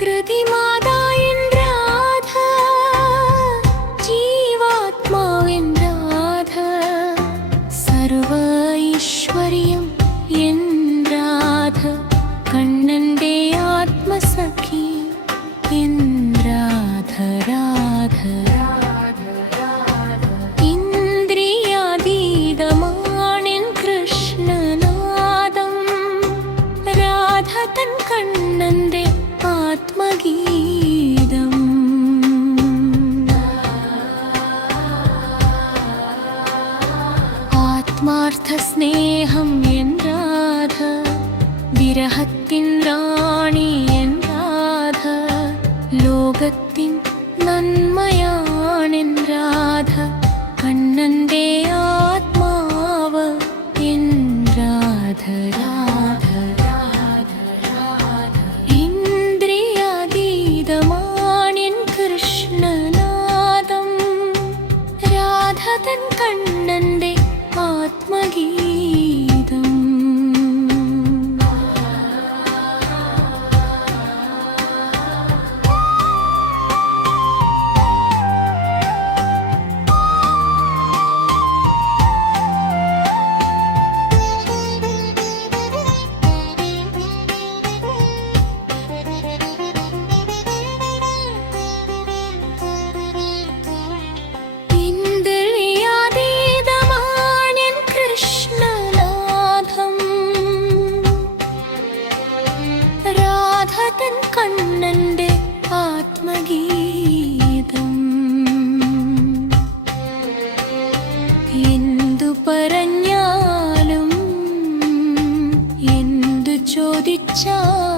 കൃതിമാതാ എൻരാധ, ജീവാത്മാവെൻരാധ, സർവ ഐശ്വര്യം എൻരാധ, കണ്ണന്റെ ആത്മസഖി എൻരാധ രാധ. ഇന്ദ്രിയാതീതമാണെൻ കൃഷ്ണനാദം, രാധ തൻ കണ്ണന്റെ ആത്മഗീതം. ആത്മാർത്ഥ സ്നേഹം എൻ രാധ, വിരഹത്തിൻ റാണി എൻ രാധ, ലോകത്തിൻ നന്മയാണെൻ രാധ, കണ്ണന്റെ ആത്മാവ് എൻ രാധ രാധ. ഇന്ദ്രിയാതീതമാണെൻ കൃഷ്ണനാദം, രാധ തൻ കണ്ണന്റെ ആത്മഗീതം. കണ്ണന്റെ ആത്മഗീതം. എന്തു പറഞ്ഞാലും എന്തു ചോദിച്ചാലും